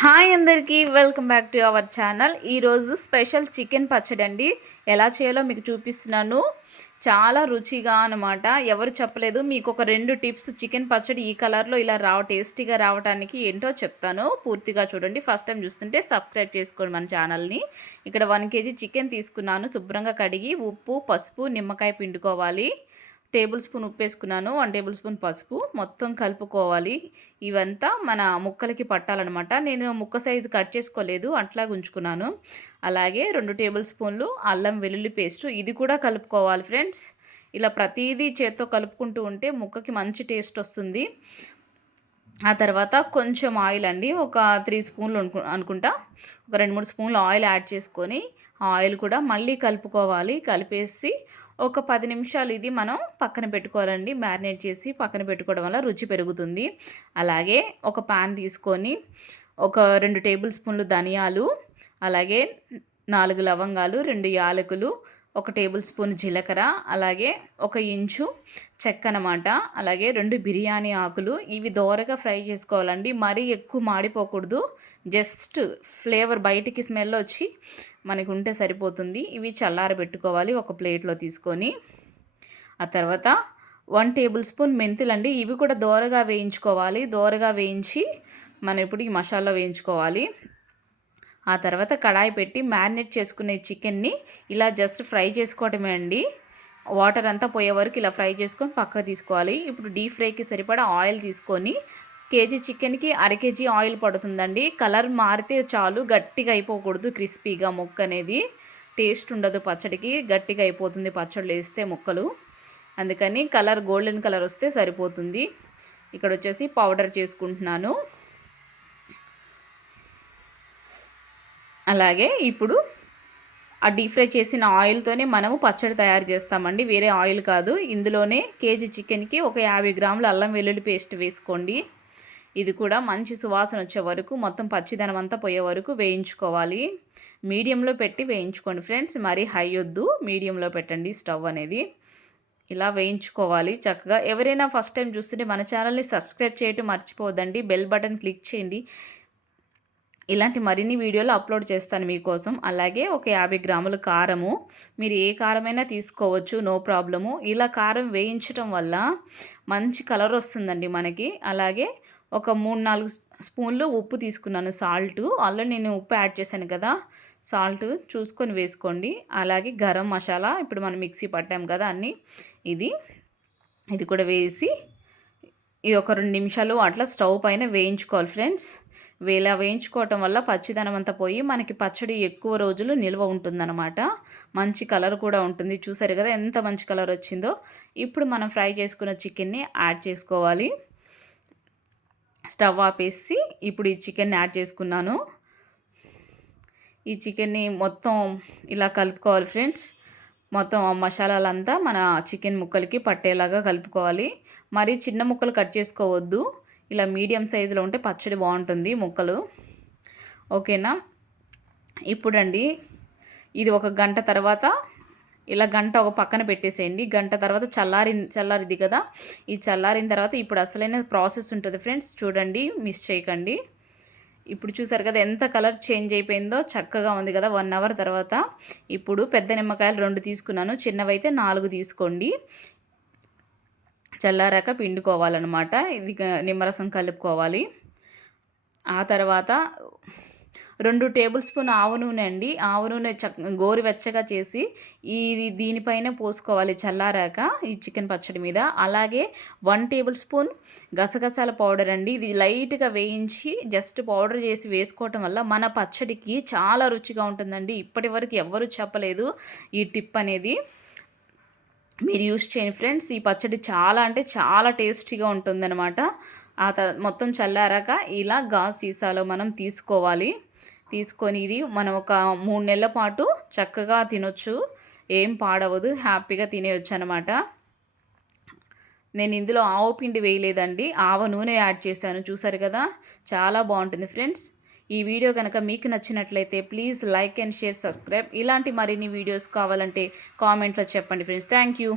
Hi అందరికీ welcome back to our channel. ఈరోజు special chicken పచ్చడి అండి. ఎలా చేయాలో మీకు చూపిస్తున్నాను. చాలా రుచిగా అనమాట. ఎవరు చెప్పలేదు. మీకు ఒక 2 టిప్స్ చికెన్ పచ్చడి ఈ కలర్లో ఇలా టేస్టీగా రావడానికి ఏంటో చెప్తాను. పూర్తిగా చూడండి. ఫస్ట్ టైం చూస్తుంటే సబ్స్క్రైబ్ చేసుకోండి మన ఛానల్ని. ఇక్కడ 1 కేజీ చికెన్ తీసుకున్నాను. శుభ్రంగా కడిగి ఉప్పు, పసుపు, నిమ్మకాయ పిండుకోవాలి. టేబుల్ స్పూన్ ఉప్పు వేసుకున్నాను. 1 టేబుల్ స్పూన్ పసుపు మొత్తం కలుపుకోవాలి. ఇవంతా మన ముక్కలకి పట్టాలన్నమాట. నేను ముక్క సైజు కట్ చేసుకోలేదు, అట్లాగే ఉంచుకున్నాను. అలాగే 2 టేబుల్ స్పూన్లు అల్లం వెల్లుల్లి పేస్టు, ఇది కూడా కలుపుకోవాలి ఫ్రెండ్స్. ఇలా ప్రతిదీ చేత్తో కలుపుకుంటూ ఉంటే ముక్కకి మంచి టేస్ట్ వస్తుంది. ఆ తర్వాత కొంచెం ఆయిల్ అండి, ఒక 3 స్పూన్లు అనుకుంటా, ఒక 2-3 స్పూన్లు ఆయిల్ యాడ్ చేసుకొని ఆయిల్ కూడా మళ్ళీ కలుపుకోవాలి. కలిపేసి ఒక 10 నిమిషాలు ఇది మనం పక్కన పెట్టుకోవాలండి. మ్యారినేట్ చేసి పక్కన పెట్టుకోవడం వల్ల రుచి పెరుగుతుంది. అలాగే ఒక పాన్ తీసుకొని ఒక 2 టేబుల్ స్పూన్లు ధనియాలు, అలాగే 4 లవంగాలు, 2 యాలకులు, 1 టేబుల్ స్పూన్ జీలకర్ర, అలాగే 1 ఇంచు చెక్క అనమాట. అలాగే 2 బిర్యానీ ఆకులు. ఇవి దోరగా ఫ్రై చేసుకోవాలండి. మరీ ఎక్కువ మాడిపోకూడదు. జస్ట్ ఫ్లేవర్ బయటికి స్మెల్ వచ్చి మనకు ఉంటే సరిపోతుంది. ఇవి చల్లారబెట్టుకోవాలి ఒక ప్లేట్లో తీసుకొని. ఆ తర్వాత 1 టేబుల్ స్పూన్ మెంతులండి. ఇవి కూడా దోరగా వేయించుకోవాలి. దోరగా వేయించి మనం ఇప్పుడు ఈ మసాలా వేయించుకోవాలి. ఆ తర్వాత కడాయి పెట్టి మ్యారినేట్ చేసుకునే చికెన్ని ఇలా జస్ట్ ఫ్రై చేసుకోవటమే అండి. వాటర్ అంతా పోయే వరకు ఇలా ఫ్రై చేసుకొని పక్కకు తీసుకోవాలి. ఇప్పుడు డీప్ ఫ్రైకి సరిపడా ఆయిల్ తీసుకొని, కేజీ చికెన్కి 1/2 కేజీ ఆయిల్ పడుతుందండి. కలర్ మారితే చాలు, గట్టిగా అయిపోకూడదు. క్రిస్పీగా ముక్క అనేది టేస్ట్ ఉండదు పచ్చడికి, గట్టిగా అయిపోతుంది పచ్చళ్ళు వేస్తే ముక్కలు. అందుకని కలర్ గోల్డెన్ కలర్ వస్తే సరిపోతుంది. ఇక్కడ వచ్చేసి పౌడర్ చేసుకుంటున్నాను. అలాగే ఇప్పుడు ఆ డీప్ ఫ్రై చేసిన ఆయిల్తోనే మనము పచ్చడి తయారు చేస్తామండి, వేరే ఆయిల్ కాదు. ఇందులోనే కేజీ చికెన్కి ఒక 50 గ్రాముల అల్లం వెల్లుల్లి పేస్ట్ వేసుకోండి. ఇది కూడా మంచి సువాసన వచ్చే వరకు, మొత్తం పచ్చిదనం అంతా పోయే వరకు వేయించుకోవాలి. మీడియంలో పెట్టి వేయించుకోండి ఫ్రెండ్స్, మరీ హై వద్దు, మీడియంలో పెట్టండి స్టవ్ అనేది. ఇలా వేయించుకోవాలి చక్కగా. ఎవరైనా ఫస్ట్ టైం చూస్తుంటే మన ఛానల్ని సబ్స్క్రైబ్ చేయటం మర్చిపోవద్దండి. బెల్ బటన్ క్లిక్ చేయండి. ఇలాంటి మరిన్ని వీడియోలు అప్లోడ్ చేస్తాను మీకోసం. అలాగే ఒక 50 గ్రాముల కారము, మీరు ఏ కారమైనా తీసుకోవచ్చు, నో ప్రాబ్లము. ఇలా కారం వేయించడం వల్ల మంచి కలర్ వస్తుందండి మనకి. అలాగే ఒక 3-4 స్పూన్లు ఉప్పు తీసుకున్నాను, సాల్ట్. ఆల్రెడీ నేను ఉప్పు యాడ్ చేశాను కదా, సాల్ట్ చూసుకొని వేసుకోండి. అలాగే గరం మసాలా, ఇప్పుడు మనం మిక్సీ పట్టాం కదా అన్నీ, ఇది కూడా వేసి ఇది ఒక 2 నిమిషాలు అట్లా స్టవ్ పైన వేయించుకోవాలి ఫ్రెండ్స్. ఇలా వేయించుకోవటం వల్ల పచ్చిదనం అంతా పోయి మనకి పచ్చడి ఎక్కువ రోజులు నిల్వ ఉంటుందన్నమాట. మంచి కలర్ కూడా ఉంటుంది. చూసారు కదా ఎంత మంచి కలర్ వచ్చిందో. ఇప్పుడు మనం ఫ్రై చేసుకున్న చికెన్ని యాడ్ చేసుకోవాలి. స్టవ్ ఆపేసి ఇప్పుడు ఈ చికెన్ని యాడ్ చేసుకున్నాను. ఈ చికెన్ని మొత్తం ఇలా కలుపుకోవాలి ఫ్రెండ్స్. మొత్తం మసాలాలంతా మన చికెన్ ముక్కలకి పట్టేలాగా కలుపుకోవాలి. మరి చిన్న ముక్కలు కట్ చేసుకోవద్దు. ఇలా మీడియం సైజులో ఉంటే పచ్చడి బాగుంటుంది ముక్కలు. ఓకేనా. ఇప్పుడండి ఇది ఒక గంట తర్వాత ఇలా గంట ఒక పక్కన పెట్టేసేయండి. గంట తర్వాత చల్లారిది కదా, ఈ చల్లారిన తర్వాత ఇప్పుడు అసలైన ప్రాసెస్ ఉంటుంది ఫ్రెండ్స్. చూడండి, మిస్ చేయకండి. ఇప్పుడు చూసారు కదా ఎంత కలర్ చేంజ్ అయిపోయిందో, చక్కగా ఉంది కదా 1 అవర్ తర్వాత. ఇప్పుడు పెద్ద నిమ్మకాయలు 2 తీసుకున్నాను, చిన్నవైతే 4 తీసుకోండి. చల్లారాక పిండుకోవాలన్నమాట. ఇది నిమ్మరసం కలుపుకోవాలి. ఆ తర్వాత 2 టేబుల్ స్పూన్ ఆవ నూనె అండి. ఆవ నూనె గోరువెచ్చగా చేసి దీనిపైన పోసుకోవాలి చల్లారాక ఈ చికెన్ పచ్చడి మీద. అలాగే 1 టేబుల్ స్పూన్ గసగసాల పౌడర్ అండి. ఇది లైట్గా వేయించి జస్ట్ పౌడర్ చేసి వేసుకోవటం వల్ల మన పచ్చడికి చాలా రుచిగా ఉంటుందండి. ఇప్పటి వరకు ఎవ్వరూ చెప్పలేదు ఈ టిప్ అనేది. మీరు యూస్ చేయండి ఫ్రెండ్స్. ఈ పచ్చడి చాలా అంటే చాలా టేస్టీగా ఉంటుందన్నమాట. మొత్తం చల్లారాక ఇలా గాజు సీసాలో మనం తీసుకోవాలి. తీసుకొని ఇది మనం ఒక 3 నెలల పాటు చక్కగా తినొచ్చు, ఏం పాడవదు, హ్యాపీగా తినేయచ్చు అనమాట. నేను ఇందులో ఆవు పిండి వేయలేదండి, ఆవ నూనె యాడ్ చేశాను. చూసారు కదా, చాలా బాగుంటుంది ఫ్రెండ్స్. ఈ వీడియో కనుక మీకు నచ్చినట్లయితే please like and share, subscribe. ఇలాంటి మరిన్ని వీడియోస్ కావాలంటే కామెంట్లో చెప్పండి ఫ్రెండ్స్. Thank you.